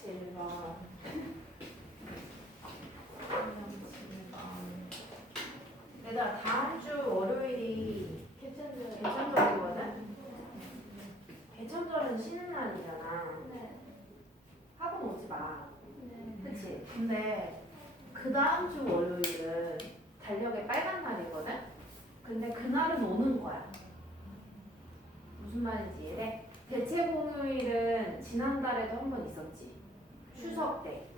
7번. 얘들아, 다음 주 월요일이 개천절이거든? 개천절은 쉬는 날이잖아. 학원 오지 마. 그치? 근데 그 다음 주 월요일은 달력의 빨간 날이거든? 근데 그날은 오는 거야. 무슨 말인지 이해해? 대체공휴일은 지난달에도 한 번 있었지. 추석 때.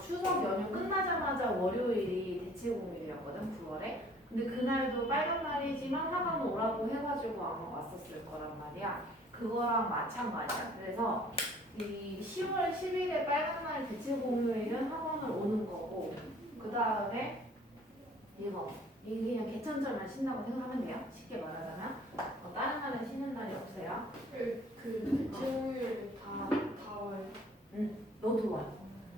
추석 연휴 끝나자마자 월요일이 대체공휴일이었거든, 9월에. 근데 그날도 빨간 날이지만 학원 오라고 해가지고 아마 왔었을 거란 말이야. 그거랑 마찬가지야. 그래서 이 10월 10일에 빨간 날 대체공휴일은 학원을 오는 거고, 그 다음에 이게 그냥 개천절만 쉰다고 생각하면 돼요. 쉽게 말하자면. 다른 날은 쉬는 날이 없어요. 그 대체공휴일 다 와요. 너도 와.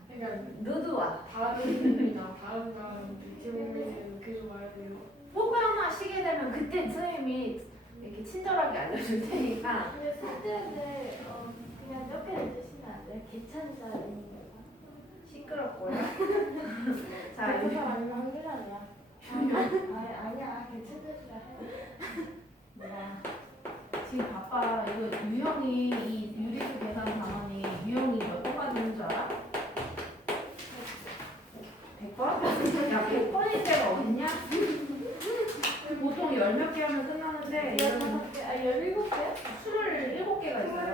그러니까 너도 와. 다른이나 다른 날 대체공휴일은 계속 와야 돼요. 혹 하나 쉬게 되면 그때 선생님이 이렇게 친절하게 알려줄 테니까. 근데 사전에 그냥 이렇게 해주시면 안 돼요? 개천절이니까. 시끄럽고요. 자, 한글자 아니면 한글자네요. 아니야 개천절이라 해. 뭐야. 지금 바빠. 이거 유형이 이 유리수 계산 단원이 유형이 몇 번까지 있는 줄 알아? 100번? 야, 100번일 때가 어딨냐? 보통 열 몇 개 하면 끝나는데 17개? 27개가 있어요.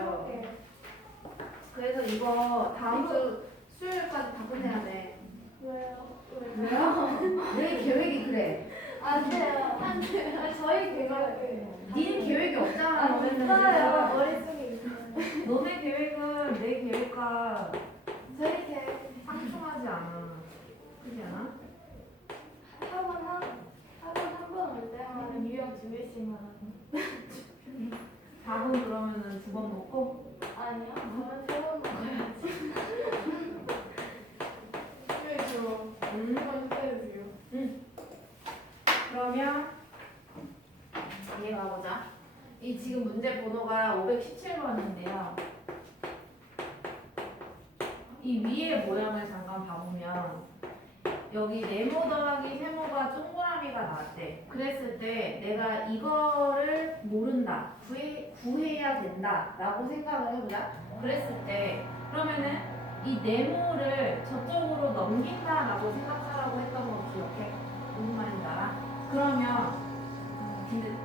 그래서 이거 다음 주 수요일까지 다 끝내야 돼. 왜요? 내 계획이 그래. 안 돼요. 안 돼요. 저희 계획은 니는 계획이 없잖아. 너네는. 있어요. 머릿속에 있어요. 너네 계획은 내 계획과 저희 계획 상충하지 않아. 그렇지 않아? 학원 한 번 올 때마다 유형 2개씩만 하고. 밥은 그러면은 2번 먹고? 아니요. 저는 3번 먹어야지. 저 한번 해주세요. 그러면 이해가 보자. 이 지금 문제 번호가 517번인데요. 이 위에 모양을 잠깐 봐보면 여기 네모 더하기 세모가 동그라미가 나왔대. 그랬을 때 내가 이거를 모른다. 구해야 된다. 라고 생각을 해보자. 그랬을 때 그러면은 이 네모를 저쪽으로 넘긴다 라고 생각하라고 했던 거 기억해? 무슨 말인지 알아? 그러면 근데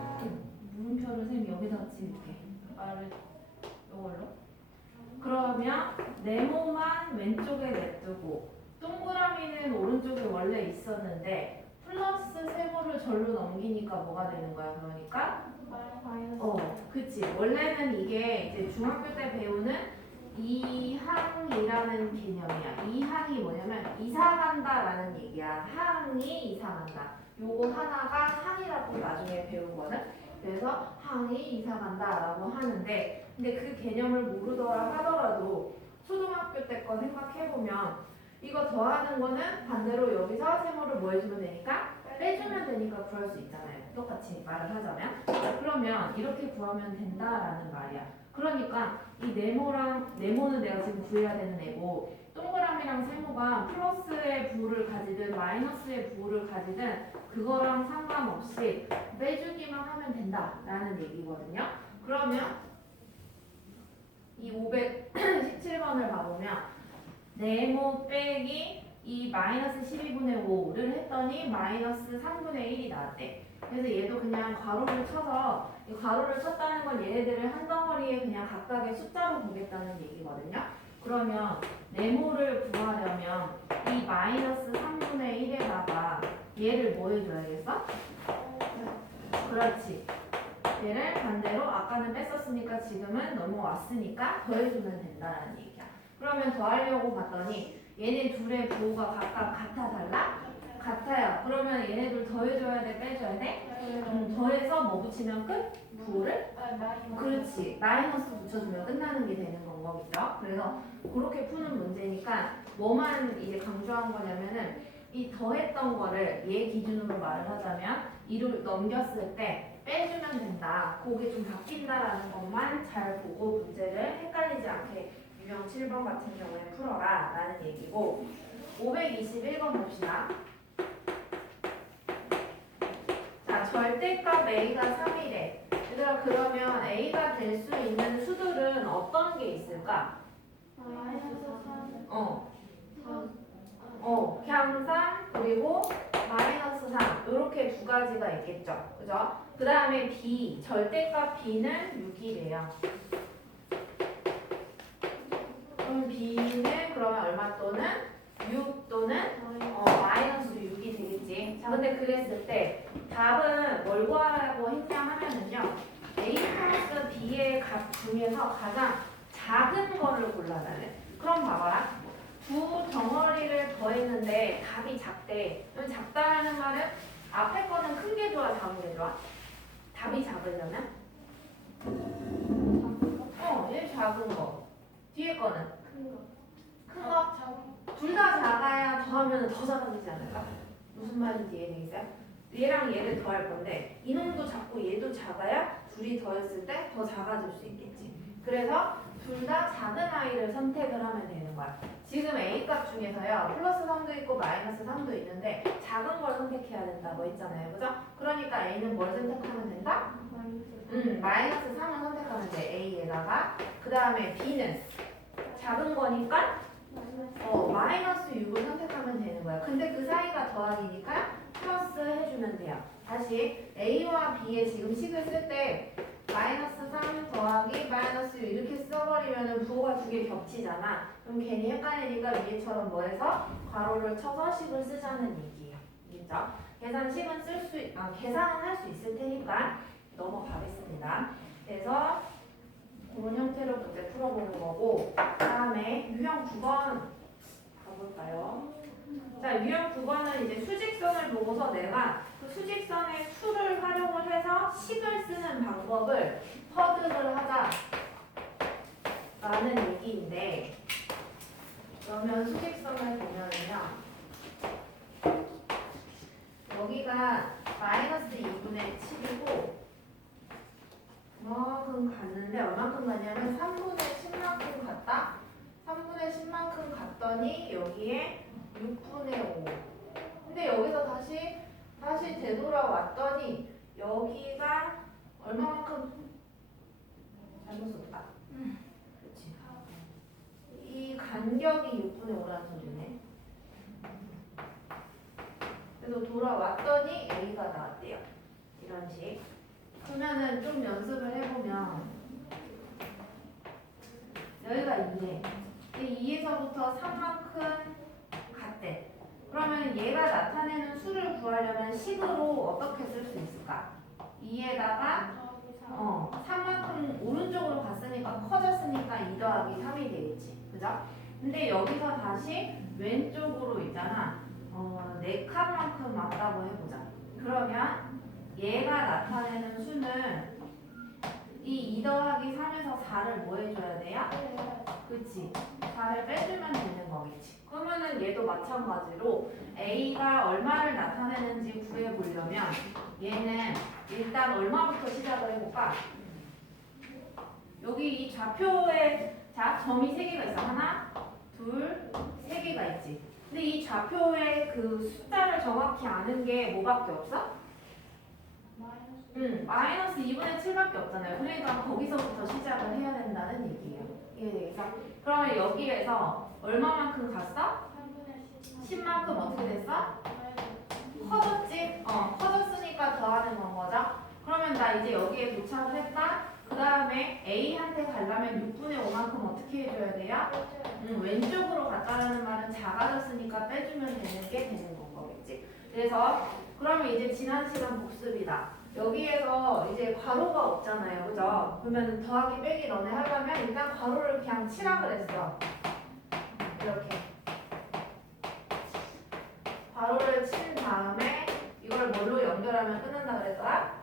물음표를 쌤이 여기다가 찍을게. 말을 이걸로. 그러면 네모만 왼쪽에 냅두고 동그라미는 오른쪽에 원래 있었는데 플러스 세모를 절로 넘기니까 뭐가 되는 거야? 그러니까 그치. 원래는 이게 이제 중학교 때 배우는 이항이라는 개념이야. 이항이 뭐냐면 이사 간다라는 얘기야. 항이 이사 간다. 요거 하나가 항이라고 나중에 배우거든. 그래서 항이 이사 간다라고 하는데 근데 그 개념을 모르더라 하더라도 초등학교 때 거 생각해보면 이거 더하는 거는 반대로 여기서 세모를 뭐 해주면 되니까? 빼주면 되니까 구할 수 있잖아요. 똑같이 말을 하자면. 그러면 이렇게 구하면 된다라는 말이야. 그러니까 이 네모는 내가 지금 구해야 되는 애고 동그라미랑 세모가 플러스의 부호를 가지든 마이너스의 부호를 가지든 그거랑 상관없이 빼주기만 하면 된다라는 얘기거든요. 그러면 이 517번을 봐보면 네모 빼기 이 마이너스 12분의 5를 했더니 마이너스 3분의 1이 나왔대. 그래서 얘도 그냥 가로를 쳐서 이 가로를 쳤다는 건 얘네들을 한 덩어리에 그냥 각각의 숫자로 보겠다는 얘기거든요. 그러면 네모를 구하려면 이 마이너스 3분의 1에다가 얘를 뭐 해줘야겠어? 그렇지. 얘를 반대로 아까는 뺐었으니까 지금은 넘어왔으니까 더해주면 된다는 얘기야. 그러면 더하려고 봤더니 얘네 둘의 부호가 각각 같아 달라? 같아요. 그러면 얘네들 더해줘야 돼? 빼줘야 돼? 더해서 뭐 붙이면 끝? 부호를? 그렇지. 마이너스 붙여주면 끝나는 게 되는 건 거겠죠. 그래서 그렇게 푸는 문제니까 뭐만 이제 강조한 거냐면은 이 더했던 거를 얘 기준으로 말을 하자면 이를 넘겼을 때 빼주면 된다. 그게 좀 바뀐다라는 것만 잘 보고 문제를 헷갈리지 않게 유형 7번 같은 경우에 풀어라 라는 얘기고 521번 봅시다. 자, 절대값 A가 3이래. 얘들아, 그러면 A가 될 수 있는 수들은 어떤 게 있을까? 마이너스 3. 그냥 3 그리고 마이너스 3 이렇게 두 가지가 있겠죠. 그죠? 그 다음에 B, 절대값 B는 6이래요. 그럼 B는 그러면 얼마 또는 6 또는 마이너스 6이 되겠지. 자, 근데 그랬을 때 답은 뭘 구하라고 했냐 하면은요. A 플러스 B의 값 중에서 가장 작은 거를 골라달래. 그럼 봐봐라. 두 덩어리를 더했는데 값이 작대. 그럼 작다라는 말은 앞에 거는 큰 게 좋아, 작은 게 좋아? 답이 작으려면? 얘 작은 거. 뒤에 거는? 큰 거. 큰 거? 둘 다 작아야 더하면 더 작아지지 않을까? 무슨 말인지 이해되겠어요? 얘랑 얘를 더할 건데 이놈도 작고 얘도 작아야 둘이 더했을 때 더 작아질 수 있겠지. 그래서 둘 다 작은 아이를 선택을 하면 되는 거야. 지금 A값 중에서요. 플러스 3도 있고 마이너스 3도 있는데 작은 걸 선택해야 된다고 했잖아요. 그죠? 그러니까 A는 뭘 선택하면 된다? 마이너스 3을 선택하면 돼. A에다가 그 다음에 B는 작은 거니까 마이너스 6을 선택하면 되는 거야. 근데 그 사이가 더하기니까 플러스 해주면 돼요. 다시 A와 B의 지금 식을 쓸 때 마이너스 3 더하기 마이너스 6 이렇게 써버리면 부호가 두 개 겹치잖아. 그럼 괜히 헷갈리니까 위에처럼 뭐 해서 괄호를 쳐서 식을 쓰자는 얘기예요. 알겠죠? 계산은 할 수 있을 테니까 넘어가겠습니다. 그래서 그런 형태로 문제 풀어보는 거고, 그 다음에 유형 9번 가볼까요? 자, 유형 9번은 이제 수직선을 보고서 내가 그 수직선의 수를 활용을 해서 식을 쓰는 방법을 터득을 하자 라는 얘기인데, 그러면 수직선을 보면은요, 여기가 마이너스 2분의 7이고 그만큼 갔는데 얼만큼 갔냐면 3분의 10만큼 갔다. 3분의 10만큼 갔더니 여기에 6분의 5. 근데 여기서 다시 되돌아왔더니 여기가 얼마만큼 잘못 썼다. 그렇지. 이 간격이 6분의 5라는 소리네. 그래서 돌아왔더니 A가 나왔대요. 이런 식. 그러면은 좀 연습을 해보면 여기가 2래. 2에서부터 3만큼 갔대. 그러면 얘가 나타내는 수를 구하려면 식으로 어떻게 쓸 수 있을까? 2에다가 3만큼 오른쪽으로 갔으니까 커졌으니까 2 더하기 3이 되겠지. 그죠? 근데 여기서 다시 왼쪽으로 있잖아. 4칸만큼 맞다고 해보자. 그러면 얘가 나타내는 수는 이 2 더하기 3에서 4를 뭐 해줘야 돼요? 그치? 4를 빼주면 되는 거겠지. 그러면은 얘도 마찬가지로 A가 얼마를 나타내는지 구해보려면 얘는 일단 얼마부터 시작을 해볼까? 여기 이 좌표에 점이 3개가 있어. 하나, 둘, 3개가 있지. 근데 이 좌표에 그 숫자를 정확히 아는 게 뭐밖에 없어? 마이너스 2분의 7밖에 없잖아요. 그러니까 거기서부터 시작을 해야 된다는 얘기예요. 이해되겠어? 그러면 여기에서 얼마만큼 갔어? 10만큼 어떻게 됐어? 커졌지? 커졌으니까 더하는 건 거죠. 그러면 나 이제 여기에 도착을 했다. 그 다음에 A한테 가려면 6분의 5만큼 어떻게 해줘야 돼요? 왼쪽으로 갔다라는 말은 작아졌으니까 빼주면 되는 게 되는 건 거겠지. 그래서 그러면 이제 지난 시간 복습이다. 여기에서 이제 괄호가 없잖아요. 그죠? 그러면 더하기 빼기 너네 하려면 일단 괄호를 그냥 치라 그랬어. 이렇게. 괄호를 친 다음에 이걸 뭘로 연결하면 끝난다 그랬더라?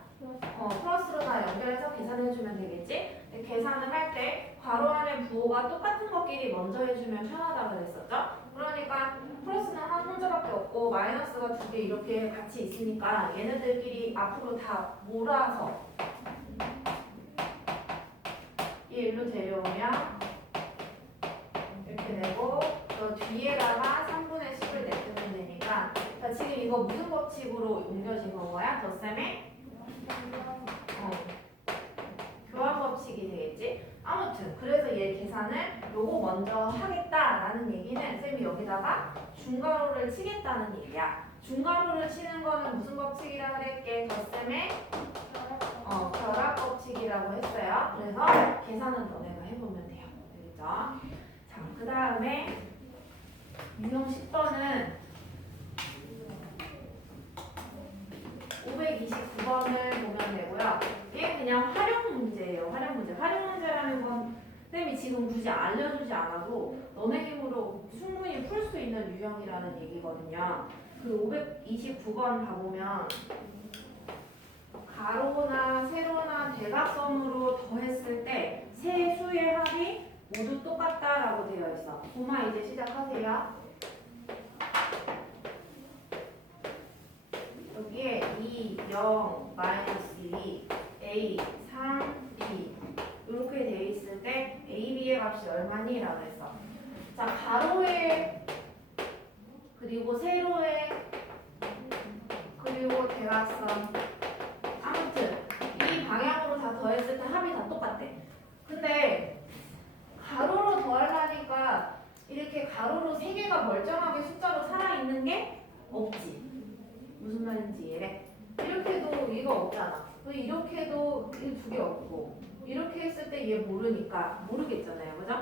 플러스로 다 연결해서 계산해주면 되겠지? 근데 계산을 할 때 괄호 안에 부호가 똑같은 것끼리 먼저 해주면 편하다 그랬었죠? 그러니까 플러스는 한 혼자밖에 없고 마이너스가 2개 이렇게 같이 있으니까 얘네들끼리 앞으로 다 몰아서 얘 일로 데려오면 그 뒤에다가 3분의 10을 내주면 되니까 자 지금 이거 무슨 법칙으로 옮겨진 건 거야? 덧셈의 교환 법칙이 되겠지? 아무튼 그래서 얘 계산을 요거 먼저 하겠다라는 얘기는 쌤이 여기다가 중괄호를 치겠다는 얘기야. 중괄호를 치는 거는 무슨 법칙이라 그랬게? 덧셈의 결합 법칙이라고 했어요. 그래서 계산은 너네가 해보면 돼요. 되겠죠? 자, 그 다음에 유형 10번은 529번을 보면 되고요. 이게 그냥 활용 문제예요. 활용 문제. 활용 문제라는 건 쌤이 지금 굳이 알려주지 않아도 너네 힘으로 충분히 풀 수 있는 유형이라는 얘기거든요. 그 529번 가보면 가로나 세로나 대각선으로 더했을 때 세 수의 합이 모두 똑같다라고 되어 있어. 고마 이제 시작하세요. 여기에 2, 0, 마이너스 2, A, 3, B 이렇게 되어 있을 때 A, B의 값이 얼마니? 라고 했어. 자, 가로에 그리고 세로에 그리고 대각선 아무튼 이 방향으로 다 더했을 때 합이 다 똑같대. 근데 가로로 더하려니까 이렇게 가로로 세 개가 멀쩡하게 숫자로 살아있는 게 없지. 무슨 말인지 이해해? 이렇게도 이거 없잖아. 이렇게도 이 두 개 없고 이렇게 했을 때 얘 모르니까 모르겠잖아요. 그죠?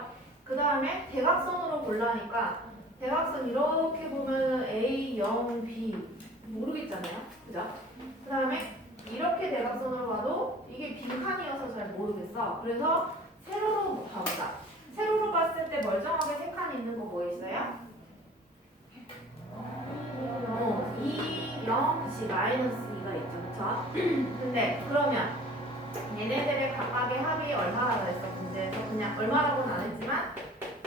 그 다음에 대각선으로 보려니까 대각선 이렇게 보면 A, 0, B 모르겠잖아요. 그죠? 그 다음에 이렇게 대각선으로 봐도 이게 빈칸이어서 잘 모르겠어. 그래서 세로로 가보자. 세로로 봤을 때 멀쩡하게 세 칸 있는 거 뭐 있어요? 2, 0, 그치 마이너스 2가 있죠. 그쵸? 근데 그러면 얘네들의 각각의 합이 얼마라고 했어? 문제에서 그냥 얼마라고는 안 했지만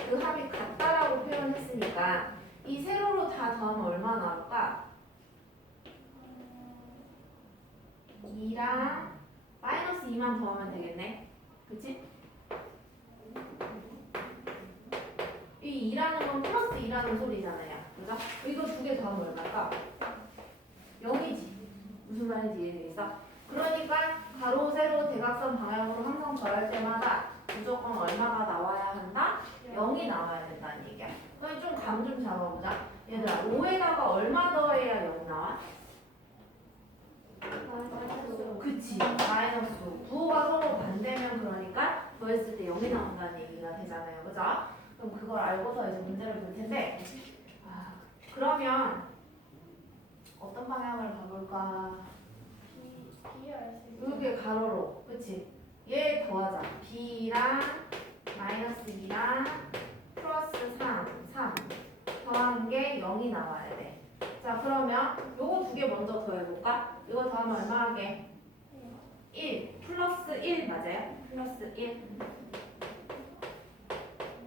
그 합이 같다라고 표현했으니까 이 세로로 다 더하면 얼마 나올까? 2랑 마이너스 2만 더하면 되겠네. 그치? 이 2라는 건 플러스 2라는 소리잖아요. 그죠? 이거 두 개 더하면 얼마일까? 0이지. 무슨 말인지 이해되겠어? 그러니까 가로, 세로, 대각선 방향으로 항상 더할 때마다 무조건 얼마가 나와야 한다? 0이 나와야 된다는 얘기야. 그럼 좀 감 좀 잡아보자. 얘들아, 5에다가 얼마 더해야 0 나와? 그치. 마이너스 5. 부호가 서로 반대면 그러니까 더했을 때 0이 나온다는 얘기가 되잖아요. 그죠? 그럼 그걸 알고서 이제 문제를 볼 텐데 그러면 어떤 방향을 가볼까? 이게 가로로, 그치? 얘 더하자. B랑 마이너스 2랑 플러스 3 더한 게 0이 나와야 돼. 자, 그러면 요거 두 개 먼저 더해볼까? 이거 더하면 얼마 하게? 1 플러스 1 맞아요? 플러스 1.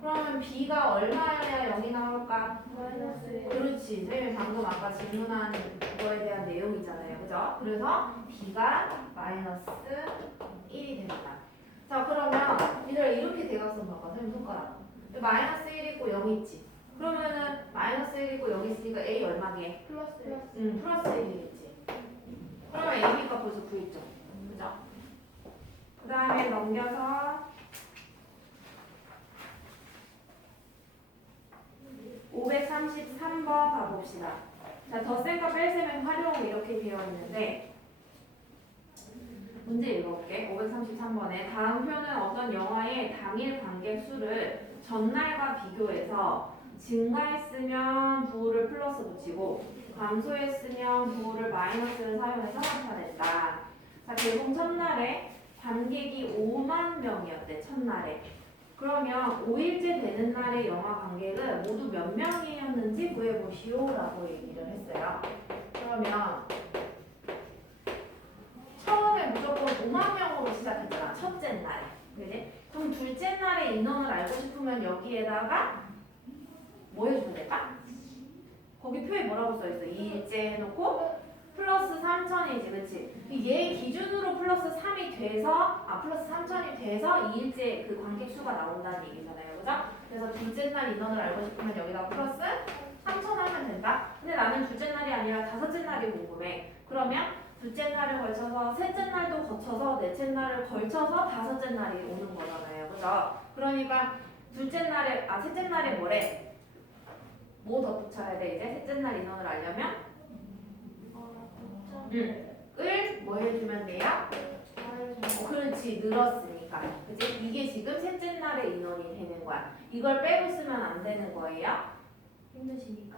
그러면 B가 얼마여야 0이 나올까? 그렇지. 선생님이 방금 아까 질문한 그거에 대한 내용이잖아요. 그죠? 그래서 B가 마이너스 1이 됩니다. 자, 그러면 얘들아 이렇게 대각선 봐봐. 선생님 손가락. 마이너스 1 있고 0 있지. 그러면은 마이너스 1 있고 0 있으니까 A 얼마게? 플러스 1이겠지. 그러면 AB가 벌써 9 있죠. 그죠? 그 다음에 넘겨서 533번 가봅시다. 자, 덧셈과 뺄셈의 활용 이렇게 되어 있는데 문제 읽어볼게. 533번에 다음 표는 어떤 영화의 당일 관객 수를 전날과 비교해서 증가했으면 부호를 플러스 붙이고 감소했으면 부호를 마이너스를 사용해서 나타냈다. 자, 개봉 첫날에 관객이 5만 명이었대. 첫날에. 그러면 5일째 되는 날의 영화 관객은 모두 몇 명이었는지 구해보시오 라고 얘기를 했어요. 그러면 처음에 무조건 5만 명으로 시작했잖아. 첫째 날에. 그지? 그럼 둘째 날의 인원을 알고 싶으면 여기에다가 뭐 해주면 될까? 거기 표에 뭐라고 써있어? 2일째 해놓고 플러스 3천이지, 그치? 얘 기준으로 플러스 3이 돼서, 플러스 3천이 돼서 2일째 그 관객 수가 나온다는 얘기잖아요, 그죠? 그래서 둘째 날 인원을 알고 싶으면 여기다 플러스 3천 하면 된다. 근데 나는 둘째 날이 아니라 다섯째 날이 궁금해. 그러면 둘째 날을 걸쳐서 셋째 날도 거쳐서 넷째 날을 걸쳐서 다섯째 날이 오는 거잖아요, 그죠? 그러니까 셋째 날에 뭐래? 뭐 덧붙여야 돼 이제? 셋째 날 인원을 알려면? 을 뭐 해주면 돼요? 그렇지, 늘었으니까. 그치? 이게 지금 셋째 날의 인원이 되는 거야. 이걸 빼고 쓰면 안 되는 거예요. 힘드시니까.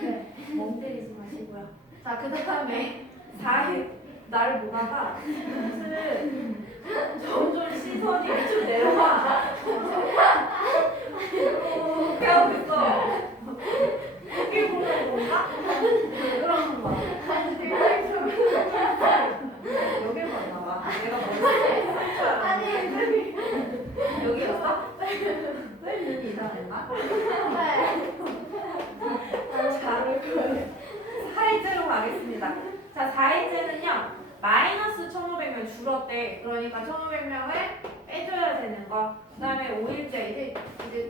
네, 멍 때리지 마시고요. 자, 그 다음에 4일 나를 보다가 무슨 점점 시선이 좀 내려와. 어떻게 하고 있어? 어떻게 보는 건가? 왜 그러는 거야? 여기만 나와. 내가 머리 쓸줄 여기였어? 왜 눈이 이상했나? 자, 4일째로 가겠습니다. 자, 4일째는요. 마이너스 1,500명 줄었대. 그러니까 1,500명을 빼줘야 되는 거. 그 다음에 5일째 이제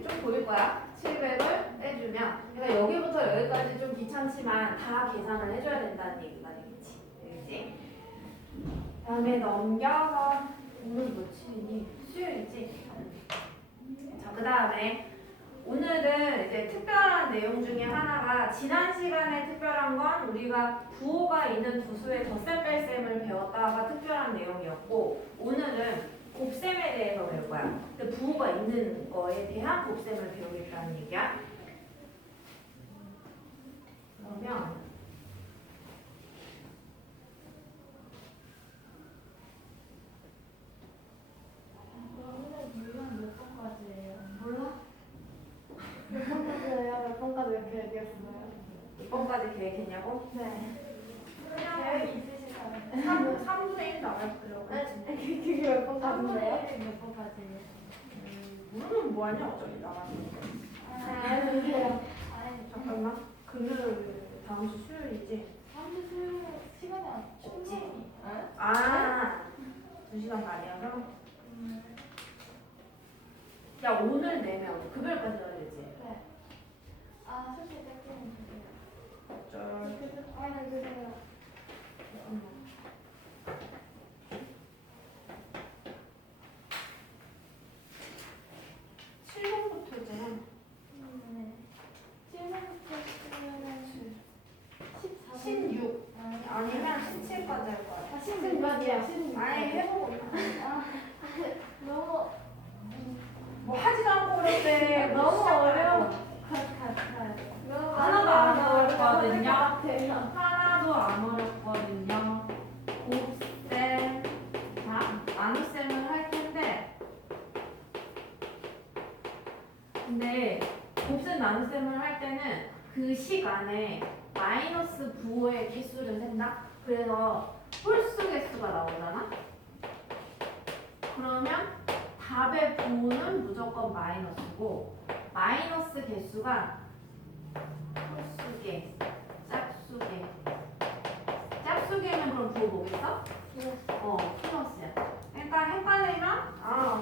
좀 보일 거야. 700을 빼주면. 그러니까 여기부터 여기까지 좀 귀찮지만 다 계산을 해줘야 된다는 얘기가 되겠지. 되겠지? 그 다음에 넘겨서 오늘 며칠이니? 수요일이지? 자, 그 다음에 오늘은 이제 특별한 내용 중에 하나가 지난 시간에 특별한 건 우리가 부호가 있는 두수의 덧셈 뺄셈을 배웠다가 특별한 내용이었고 오늘은 곱셈에 대해서 배울 거야. 근데 부호가 있는 거에 대한 곱셈을 배우겠다는 얘기야. 그러면 물론 몇 번까지예요? 몰라? 몇 번까지예요? 몇 번까지 이렇게 얘기했어요? 몇 번까지 계획했냐고? 네. 그냥 계획 있으시다면 3분의 1 나가려고 했지. 그게 몇 번까지인데요? 3분의 1이 몇 번까지예요? 모르면 뭐하냐 어차피 나가는 거. 아니요. 잠깐만. 금요일 다음 주 수요일이지? 다음 주 수요일 시간이 없지. 충분히. 2시간 반이어서? 야 오늘 내면 금요일까지 넣어야 되지? 네. 솔직히 땡기는 주세요. 쩔. 주세요. 7번부터 이제 한 네. 7번부터 쓰면은 14번. 16 아니면 17까지 할 거야. 16번이요. 16번. 아니 해보고 있어. 너무 뭐 하지도 않고 그럴 때 너무 어려워. 하나도 안 어렵거든요. 같아요. 하나도 안 어렵거든요. 곱셈, 자, 나눗셈을 할 텐데 근데 곱셈 나눗셈을 할 때는 그 시간에 마이너스 부호의 개수를 센다? 그래서 홀수 개수가 나오잖아? 그러면 답의 부호는 무조건 마이너스고 마이너스 개수가 홀수개, 짝수개 짝수개면 그럼 부호 뭐겠어? 플러스야. 그러니까 헷갈리면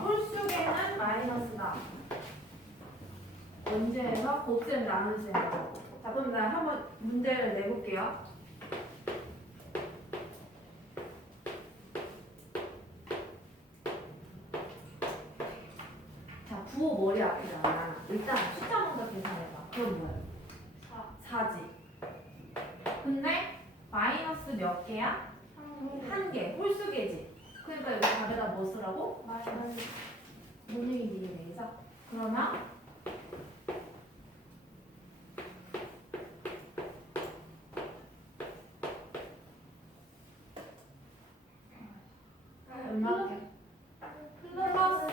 홀수개는 마이너스다. 언제에서? 곱셈 나눗셈에서. 자 그럼 나 한번 문제를 내볼게요. 자 부호 머리 아프잖아. 일단 숫자 먼저 계산해봐. 그럼 뭐야? 4지. 근데 마이너스 몇 개야? 한 개. 홀수개지. 그러니까 여기 답에다 뭐 쓰라고? 모닝이니 대해서. 그러면 얼마 개? 플러스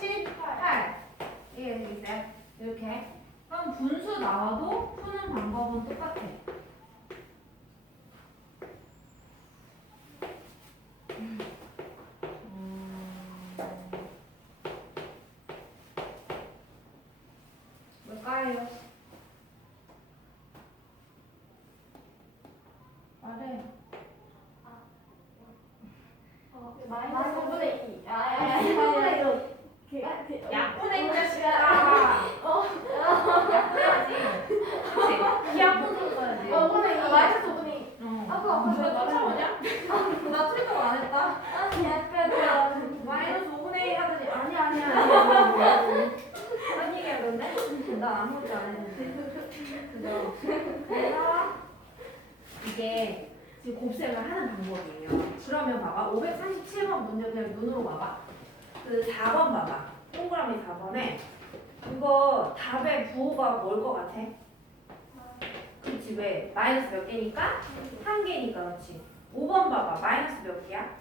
18. 이게 되겠어요? 이렇게. 그럼 분수 나와도 푸는 방법은 똑같아. 뭘까요? 말해. 근데? 나 아무것도 안 했는데. 그죠? 그래서 이게 지금 곱셈을 하는 방법이에요. 그러면 봐봐. 537번 문제 그냥 눈으로 봐봐. 그 4번 봐봐. 동그라미 4번에 이거 답의 부호가 뭘 것 같아? 그렇지. 왜? 마이너스 몇 개니까? 한 개니까. 그렇지. 5번 봐봐. 마이너스 몇 개야?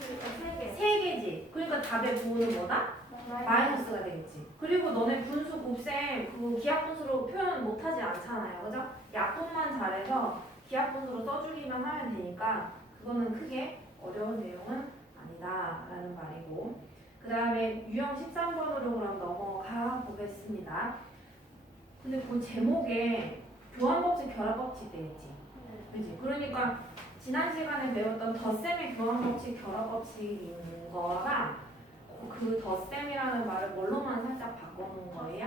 3개. 3개지. 그러니까 답의 부호는 뭐다? 마이너스가 되겠지. 그리고 너네 분수 곱셈 그 기하분수로 표현 못하지 않잖아요. 그죠? 약분만 잘해서 기하분수로 써주기만 하면 되니까 그거는 크게 어려운 내용은 아니다라는 말이고, 그 다음에 유형 13번으로 그럼 넘어가 보겠습니다. 근데 그 제목에 교환법칙, 결합법칙 되겠지. 그치? 그러니까 지난 시간에 배웠던 덧셈의 교환법칙, 결합법칙이 있는 거랑 그 덧셈이라는 말을 뭘로만 살짝 바꿔놓은 거예요?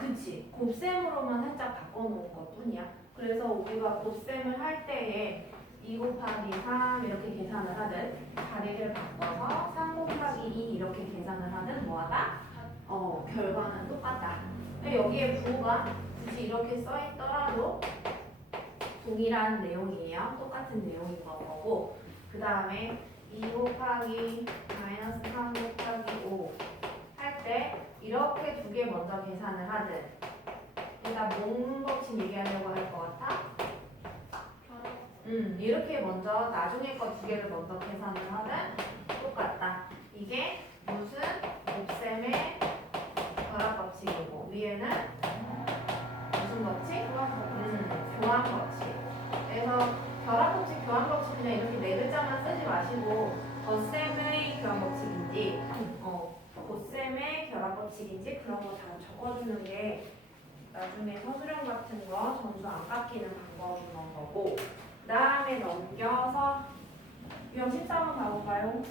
그치. 곱셈으로만 살짝 바꿔놓은 것 뿐이야. 그래서 우리가 곱셈을 할 때에 2 곱하기 3 이렇게 계산을 하든 가리개를 바꿔서 3 곱하기 2 이렇게 계산을 하든 뭐하다? 결과는 똑같다. 여기에 부호가 굳이 이렇게 써있더라도 동일한 내용이에요. 똑같은 내용인 거고, 그 다음에 2 곱하기 마이너스 3 곱하기 5 할 때 이렇게 두 개 먼저 계산을 하든, 일단 뭔 법칙 얘기하려고 할 것 같아? 이렇게 먼저 나중에 거 두 개를 먼저 계산을 하든 똑같다. 이게 무슨 곱셈의 결합 법칙이고, 위에는 무슨 법칙? 교환 법칙. 그래서 결합 법칙, 교환 법칙 그냥 이렇게 네 글자만 쓰지 마시고 덧셈의 교환 법칙인지, 곱셈의 결합 법칙인지 그런 거 다 적어주는 게 나중에 서술형 같은 거 점수 안 깎이는 방법인 거고. 그 다음에 넘겨서 유형 14번 가볼까요?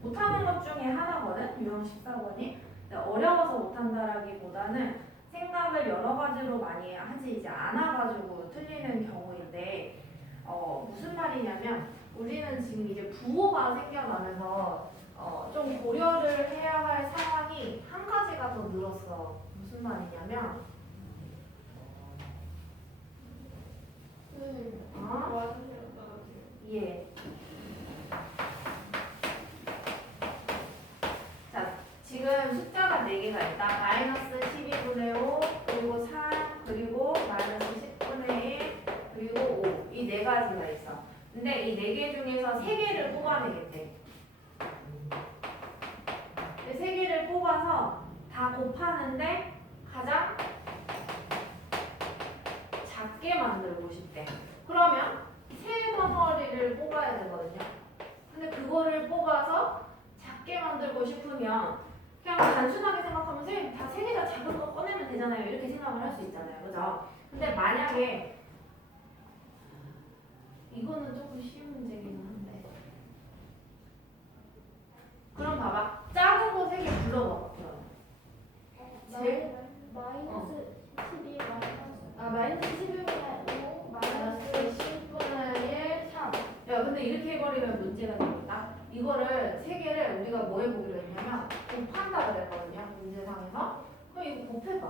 못하는 것 중에 하나거든, 유형 14번이. 어려워서 못한다라기보다는 생각을 여러 가지로 많이 하지 이제 않아가지고 틀리는 경우인데, 무슨 말이냐면 우리는 지금 이제 부호가 생겨나면서 좀 고려를 해야 할 상황이 한 가지가 더 늘었어. 무슨 말이냐면 예. 자, 지금 숫자가 4개가 있다. 마이너스 12분의 5, 그리고 3, 그리고 마이너스 10분의 1, 그리고 5. 이 네 가지가 있어. 근데 이 4개 중에서 3개를 뽑아내겠대. 3개를 뽑아서 다 곱하는데 가장 작게 만들고 싶대. 그러면 세 덩어리를 뽑아야 되거든요. 근데 그거를 뽑아서 작게 만들고 싶으면 그냥 단순하게 생각하면 다 세 개 다 작은 거 꺼내면 되잖아요. 이렇게 생각을 할 수 있잖아요. 그죠? 근데 만약에 이거는 조금 쉬운 문제긴 한데, 그럼 봐봐. 작은 거 3개 불러봐. 제일 마이너스 12 마이너스 11분의 5 마이너스 10분의 1, 3. 야, 근데 이렇게 해버리면 문제가 되겠다. 이거를 3개를 우리가 뭐 해보기로 했냐면 곱한다 그랬거든요. 문제상에서. 그럼 이거 곱해봐.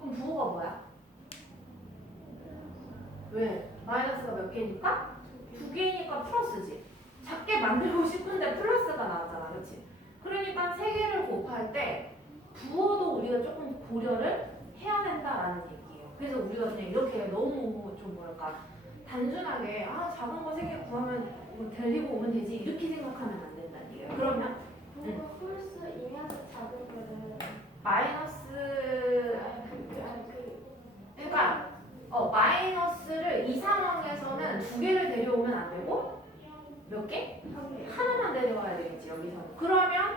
그럼 부호가 뭐야? 왜? 마이너스가 몇 개니까? 2개니까 플러스지. 작게 만들고 싶은데 플러스가 나왔잖아. 그렇지? 그러니까 3개를 곱할 때 부호도 우리가 조금 고려를 해야 된다라는 얘기예요. 그래서 우리가 그냥 이렇게 너무 좀 뭐랄까 단순하게 작은 거 3개 구하면 데리고 오면 되지 이렇게 생각하면 안 된다는 얘기예요. 그러면 부호가 홀수이면 작은 거는 마이너스 그러니까 마이너스를 이 상황에서는 2개를 데려오면 안 되고 몇 개? 하나만 데려와야 되겠지 여기서는. 그러면은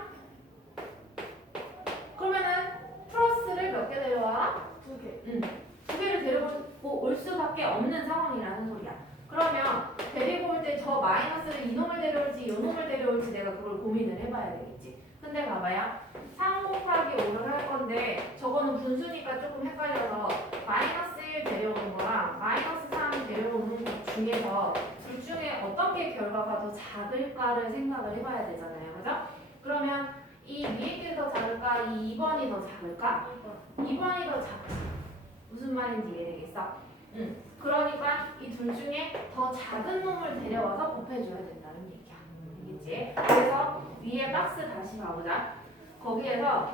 플러스를 몇 개 데려와? 2개. 2개를 데리고 올 수밖에 없는 상황이라는 소리야. 그러면 데리고 올 때 저 마이너스를 이놈을 데려올지 이놈을 데려올지 내가 그걸 고민을 해봐야 되겠지. 근데 봐봐요. 3 곱하기 5를 할 건데 저거는 분수니까 조금 헷갈려서 마이너스 1 데려오는 거랑 마이너스 3 데려오는 것 중에서 둘 중에 어떤 게 결과가 더 작을까를 생각을 해봐야 되잖아요. 그죠? 그러면 작을까? 이 2번이 더 작을까? 2번이 더 작지. 무슨 말인지 이해되겠어? 응. 그러니까 이 둘 중에 더 작은 놈을 데려와서 곱해줘야 된다는 얘기야. 알겠지? 그래서 위에 박스 다시 봐보자. 거기에서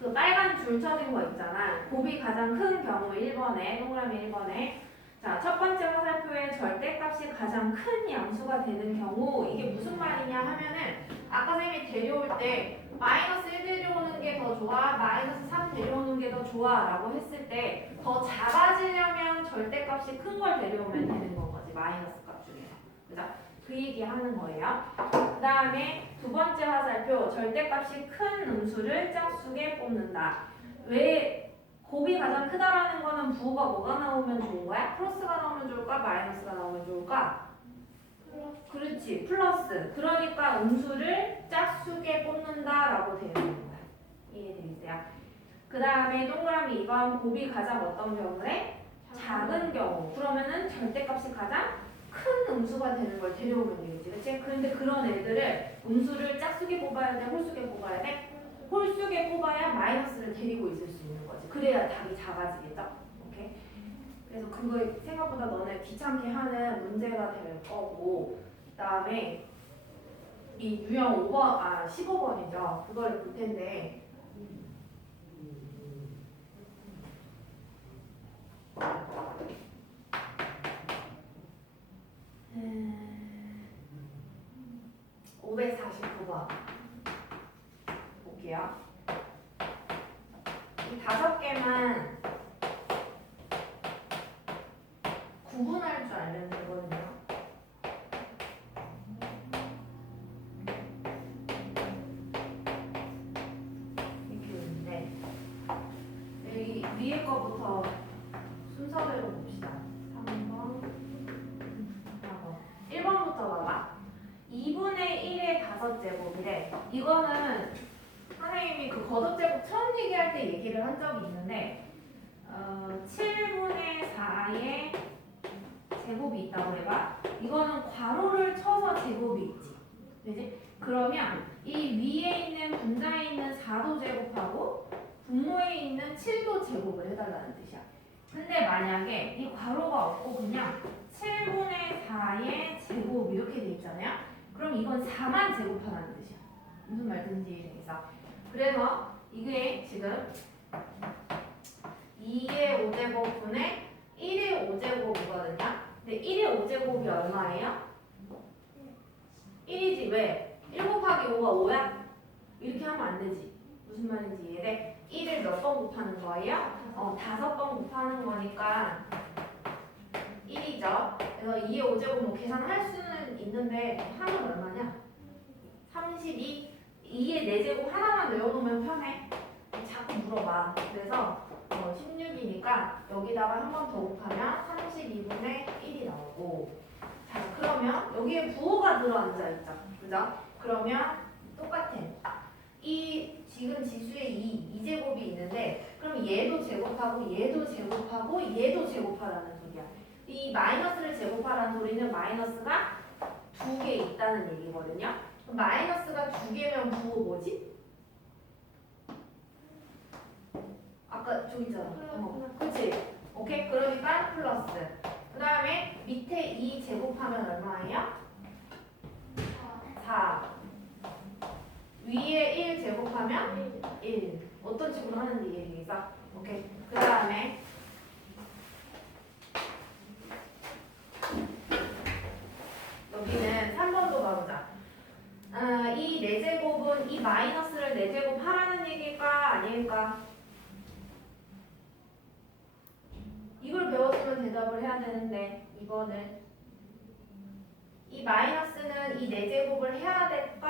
그 빨간 줄 쳐진 거 있잖아. 곱이 가장 큰 경우 1번에, 동그라미 1번에. 자, 첫 번째 화살표의 절대값이 가장 큰 양수가 되는 경우 이게 무슨 말이냐 하면은 아까 쌤이 데려올 때 마이너스 1 데려오는 게 더 좋아, 마이너스 3 데려오는 게 더 좋아 라고 했을 때 더 작아지려면 절대값이 큰 걸 데려오면 되는 건 거지. 마이너스 값 중에서. 그죠? 그 얘기 하는 거예요. 그 다음에 두 번째 화살표 절대값이 큰 음수를 짝수게 뽑는다. 왜 곱이 가장 크다라는 거는 부호가 뭐가 나오면 좋은 거야? 플러스가 나오면 좋을까? 마이너스가 나오면 좋을까? 그렇지, 플러스. 그러니까 음수를 짝수게 뽑는다라고 되어 있는 거야. 이해되겠어요? 그 다음에 동그라미 2번 곱이 가장 어떤 경우에? 작은 경우. 그러면은 절대값이 가장 큰 음수가 되는 걸 데려오면 되겠지. 그치? 그런데 그런 애들을 음수를 짝수게 뽑아야 돼? 홀수게 뽑아야 돼? 홀수게 뽑아야 마이너스를 데리고 있을 수 있는 거지. 그래야 답이 작아지겠죠? 오케이? 그래서 그거 생각보다 너네 귀찮게 하는 문제가 될 거고, 그 다음에 이 유형 5번, 15번이죠. 그걸 볼 텐데, 음, 549번 볼게요. 이 5개만 구분할 줄 알면 되거든요. 이렇게 있는데 여기 위에 거부터 순서대로 봅시다. 3번, 4번. 1번부터 봐봐. 2분의 1의 5제곱이래. 이거는 선생님이 그 거듭제곱 처음 얘기할 때 얘기를 한 적이 있는데 7분의 4의 제곱이 있다고 해봐. 이거는 괄호를 쳐서 제곱이 있지. 그지? 그러면 이 위에 있는 분자에 있는 4도 제곱하고 분모에 있는 7도 제곱을 해달라는 뜻이야. 근데 만약에 이 괄호가 없고 그냥 7분의 4의 제곱 이렇게 돼 있잖아요. 그럼 이건 4만 제곱하라는 뜻이야. 무슨 말인지 이해되겠어? 그래서 이게 지금 2의 5제곱 분의 1의 5제곱이거든요. 근데 1의 5제곱이 얼마예요? 1이지. 왜? 1 곱하기 5가 5야? 이렇게 하면 안 되지. 무슨 말인지 이해돼? 1을 몇 번 곱하는 거예요? 5번 곱하는 거니까 1이죠. 그래서 2의 5제곱 뭐 계산할 수는 있는데 하면 얼마냐? 32. 2의 4제곱 하나만 외워놓으면 편해. 자꾸 물어봐. 그래서 16이니까 여기다가 한 번 더 곱하면 32분의 1이 나오고. 자, 그러면 여기에 부호가 들어앉아 있죠. 그죠? 그러면 똑같아. 이 지금 지수에 2제곱이 있는데 그럼 얘도 제곱하고 얘도 제곱하고 얘도 제곱하라는 소리야. 이 마이너스를 제곱하라는 소리는 마이너스가 2개 있다는 얘기거든요. 마이너스가 2개면 부호 뭐지? 아까 저기 있잖아. 그치? 오케이? 그러니까 플러스. 그 다음에 밑에 2 제곱하면 얼마예요? 4. 위에 1 제곱하면 1. 어떤 식으로 하는지 이해되겠어? 오케이. 그 다음에 여기는 3번도 봐보자. 이 4제곱은 이 마이너스를 4제곱 하라는 얘기일까? 아닐까? 이걸 배웠으면 대답을 해야 되는데 이거는 이 마이너스는 이 4제곱을 해야 될까?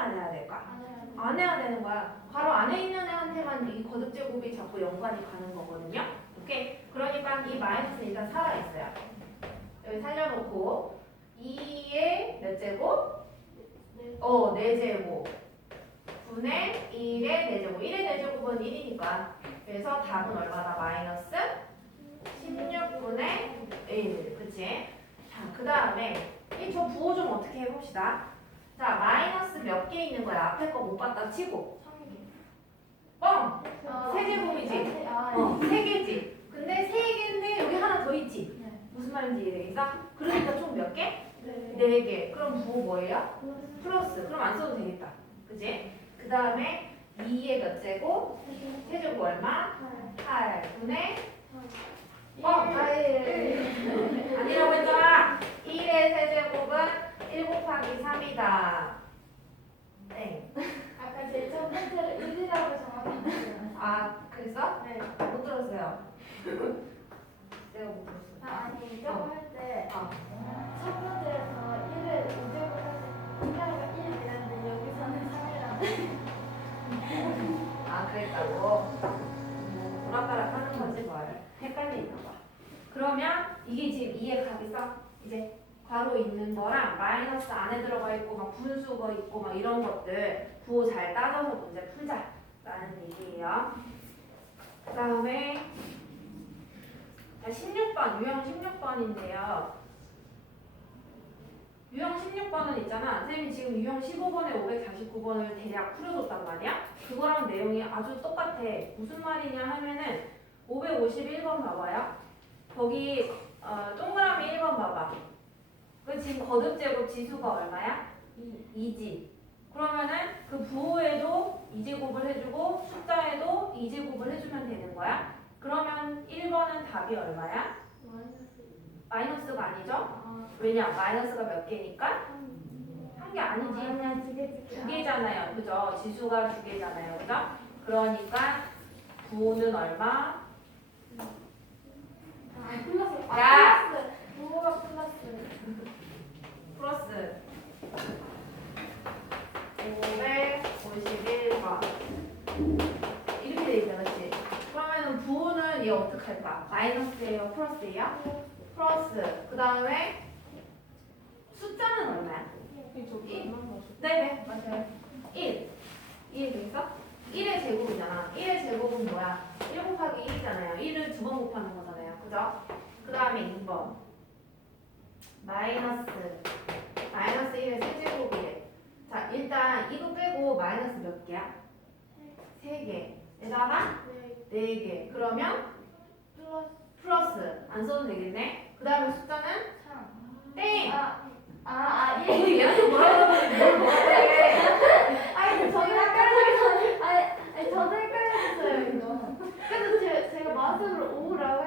안 해야 될까? 안 해야 되는 거야. 바로 안에 있는 애한테만 이 거듭제곱이 자꾸 연관이 가는 거거든요. 오케이? 그러니까 이 마이너스는 일단 살아있어요. 여기 살려놓고 2의 몇 제곱? 4제곱 분의 1의 4제곱. 1의 4제곱은 1이니까 그래서 답은 얼마다? 마이너스 16분의 1. 그치? 자, 그 다음에 저 부호 좀 어떻게 해봅시다. 자, 마이너스 몇 개 있는 거야? 앞에 거 못 봤다 치고. 뻥! 세제곱이지? 아, 3개지? 근데 3개인데 여기 하나 더 있지? 네. 무슨 말인지 이해되겠어? 그러니까 총 몇 개? 네. 4개. 그럼 부호 뭐예요? 플러스. 그럼 안 써도 되겠다. 그지? 그 다음에 2의 몇 제곱? 세제곱 얼마? 8분의 아니라고 했잖아. 1의 세제곱은 1 곱하기 3이다. 땡. 아까 제일 첫 번째로 1이라고 정확히 말했잖아요. 아, 그랬어? 네. 못 들었어요. 내가 못 들었어. 아니 저거 할때 어. 첫 번째에서 1을 5제곱 하다가 1 이랬는데 여기서는 3이라고. 아, 그랬다고? 오락가락 하는 거지 뭘. 헷갈리나 봐. 그러면 이게 지금 이해 가겠어? 이제 괄호 있는 거랑 마이너스 안에 들어가 있고 막 분수가 있고 막 이런 것들 부호 잘 따져서 문제 풀자라는 얘기예요. 그 다음에 16번, 유형 16번인데요. 유형 16번은 있잖아. 선생님이 지금 유형 15번에 549번을 대략 풀어줬단 말이야. 그거랑 내용이 아주 똑같아. 무슨 말이냐 하면은 551번 봐봐요. 거기 동그라미 1번 봐봐. 그 지금 거듭제곱 지수가 얼마야? 2지. 그러면은 그 부호에도 2제곱을 해주고 숫자에도 2제곱을 해주면 되는 거야. 그러면 1번은 답이 얼마야? 마이너스가 아니죠? 왜냐? 마이너스가 몇 개니까? 한 개 아니지. 아니야, 두 2개잖아요. 그죠? 지수가 2개잖아요. 그죠? 그러니까 부호는 얼마? 플러스. 야! 플러스. 부호가 플러스. 플러스 551번 이렇게 돼 있다. 그치? 그러면은 부호는 얘 어떻게 할까? 마이너스예요? 플러스예요? 플러스. 그 다음에 숫자는 얼마야? 네네 맞아요. 1 이해되겠어? 1의 제곱이잖아. 1의 제곱은 뭐야? 1 곱하기 1이잖아요. 1을 2번 곱하는 거잖아요. 그죠? 그 다음에 2번 마이너스 1의 세제곱이래. 자 일단 이거 빼고 마이너스 몇 개야? 3개 에다가 4개. 그러면 플러스 안 써도 되겠네. 그 다음에 숫자는 3. 땡! 예. 얘한테 뭐라 그러면 뭘 못해. 아니, 저는 헷갈려서. 아니, 저도 헷갈렸어요, 이거. 그래서 제가 마우스로 5라고